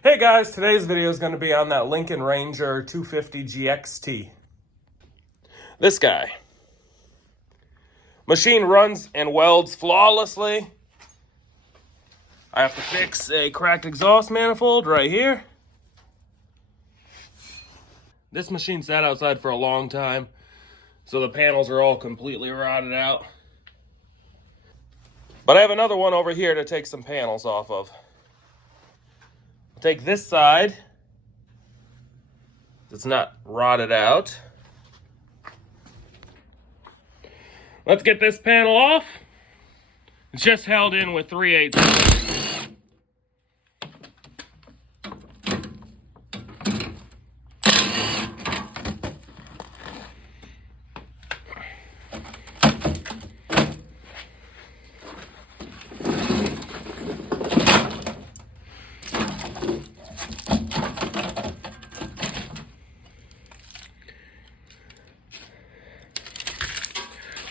Hey guys, today's video is going to be on that Lincoln Ranger 250 GXT. This guy. Machine runs and welds flawlessly. I have to fix a cracked exhaust manifold right here. This machine sat outside for a long time, so the panels are all completely rotted out. But I have another one over here to take some panels off of. I'll take this side. It's not rotted out. Let's get this panel off. It's just held in with 3/8.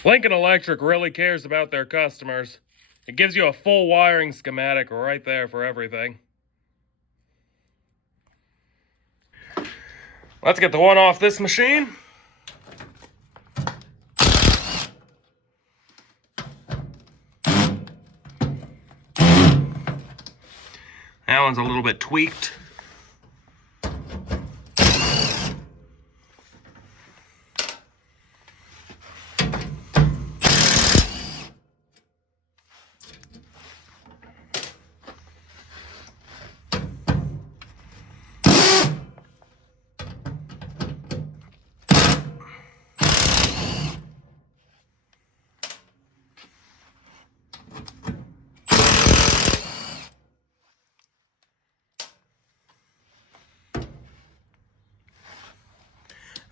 Lincoln Electric really cares about their customers. It gives you a full wiring schematic right there for everything. Let's get the one off this machine. That one's a little bit tweaked.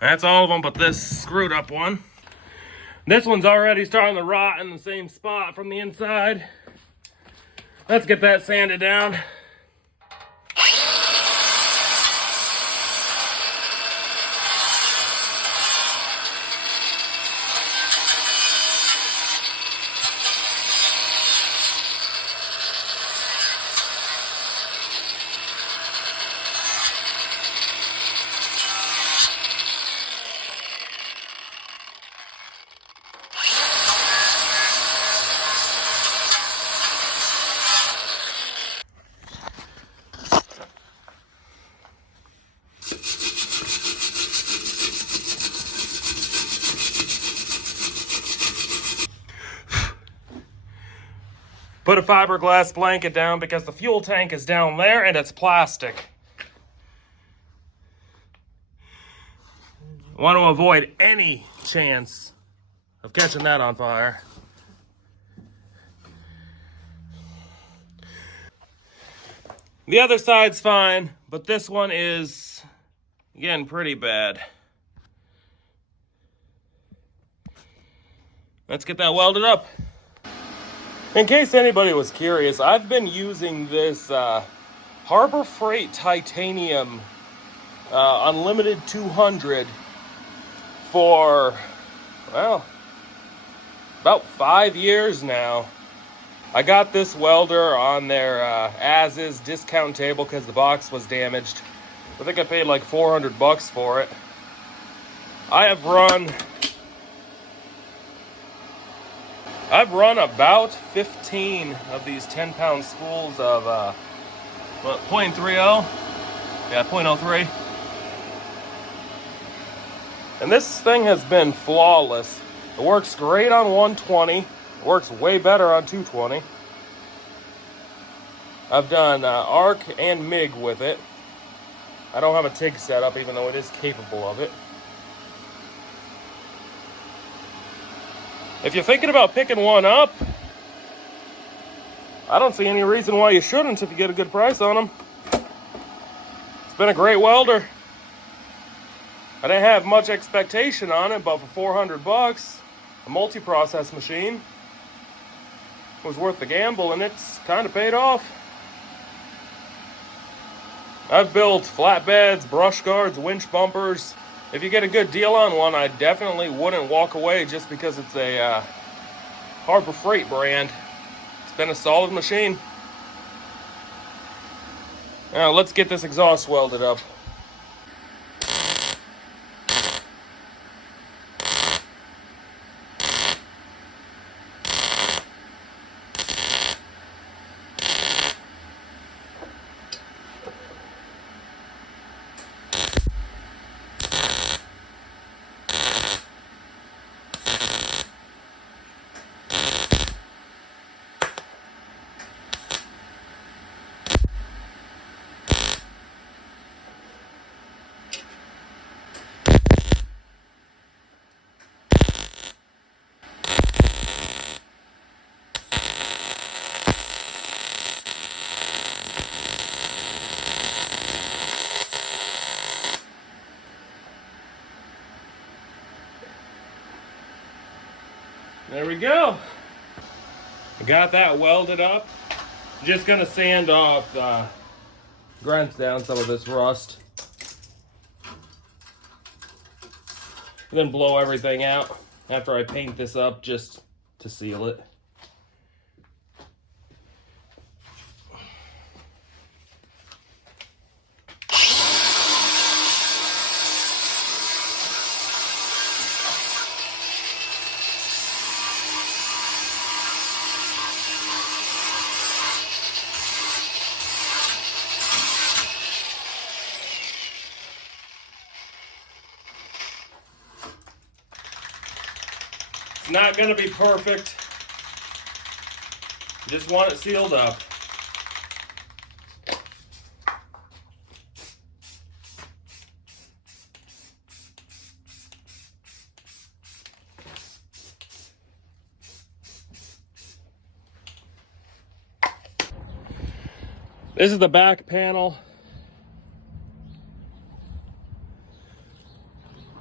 That's all of them but this screwed up one. This one's already starting to rot in the same spot from the inside. Let's get that sanded down. Put a fiberglass blanket down because the fuel tank is down there and it's plastic. Want to avoid any chance of catching that on fire. The other side's fine, but this one is getting pretty bad. Let's get that welded up. In case anybody was curious, I've been using this Harbor Freight Titanium Unlimited 200 for, well, about 5 years now. I got this welder on their as-is discount table because the box was damaged. I think I paid like $400 for it. I've run about 15 of these 10-pound spools of 0.30. Yeah, 0.03. And this thing has been flawless. It works great on 120. It works way better on 220. I've done arc and MIG with it. I don't have a TIG setup, even though it is capable of it. If you're thinking about picking one up, I don't see any reason why you shouldn't if you get a good price on them. It's been a great welder. I didn't have much expectation on it, but for $400, a multi-process machine was worth the gamble, and it's kind of paid off. I've built flatbeds, brush guards, winch bumpers. If you get a good deal on one, I definitely wouldn't walk away just because it's a Harbor Freight brand. It's been a solid machine. Now let's get this exhaust welded up. There we go. I got that welded up. Just gonna sand off, grind down some of this rust. And then blow everything out after I paint this up just to seal it. It's not going to be perfect. Just want it sealed up. This is the back panel.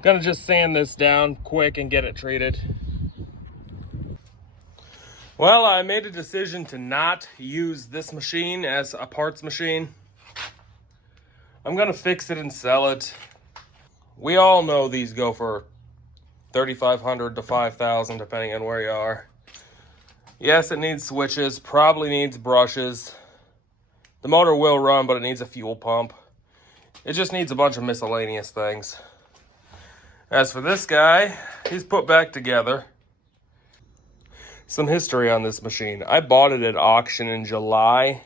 Gonna just sand this down quick and get it treated. Well, I made a decision to not use this machine as a parts machine. I'm gonna fix it and sell it. We all know these go for $3,500 to $5,000 depending on where you are. Yes, it needs switches, probably needs brushes. The motor will run, but it needs a fuel pump. It just needs a bunch of miscellaneous things. As for this guy, he's put back together. Some history on this machine. I bought it at auction in July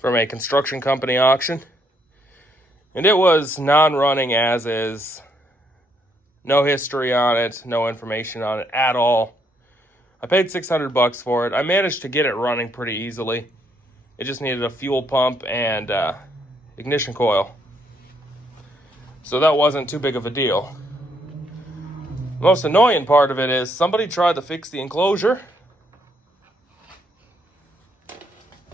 from a construction company auction. And it was non-running as is. No history on it, no information on it at all. I paid $600 for it. I managed to get it running pretty easily. It just needed a fuel pump and ignition coil. So that wasn't too big of a deal. The most annoying part of it is somebody tried to fix the enclosure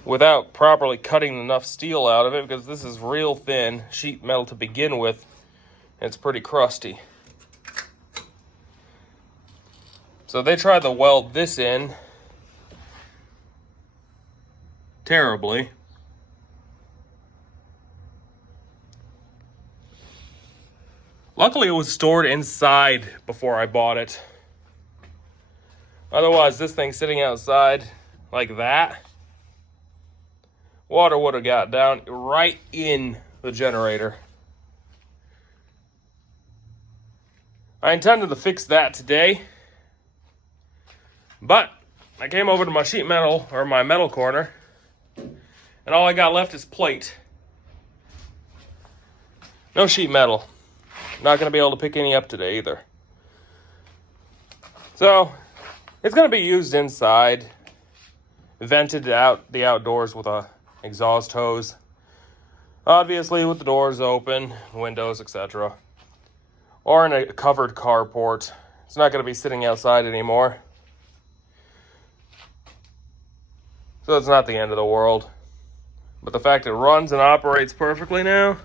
without properly cutting enough steel out of it, because this is real thin sheet metal to begin with, and it's pretty crusty. So they tried to weld this in terribly. Luckily, it was stored inside before I bought it. Otherwise, this thing sitting outside like that, water would have got down right in the generator. I intended to fix that today, but I came over to my sheet metal, or my metal corner, and all I got left is plate. No sheet metal. Not going to be able to pick any up today either. So, it's going to be used inside, vented out the outdoors with a exhaust hose. Obviously with the doors open, windows, etc. Or in a covered carport. It's not going to be sitting outside anymore. So it's not the end of the world. But the fact it runs and operates perfectly now,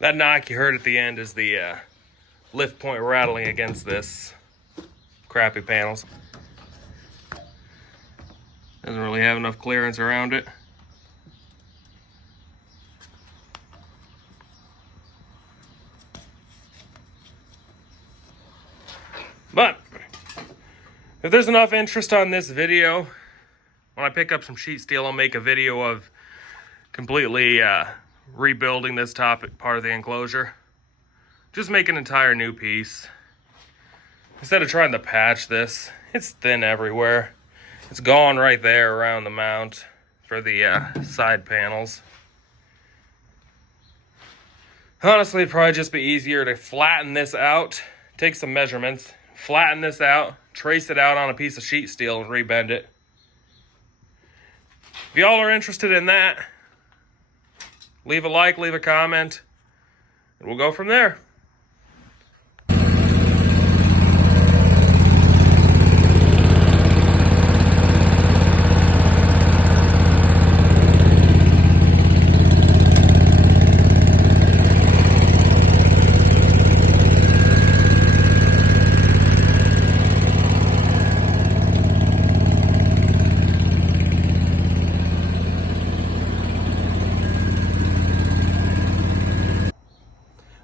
That knock you heard at the end is the lift point rattling against this crappy panels. Doesn't really have enough clearance around it. But if there's enough interest on this video, when I pick up some sheet steel, I'll make a video of completely rebuilding this top part of the enclosure. Just make an entire new piece. Instead of trying to patch this, it's thin everywhere. It's gone right there around the mount for the side panels. Honestly, it'd probably just be easier to flatten this out, take some measurements, flatten this out, trace it out on a piece of sheet steel and rebend it. If y'all are interested in that, leave a like, leave a comment, and we'll go from there.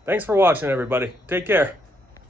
Thanks for watching, everybody. Take care.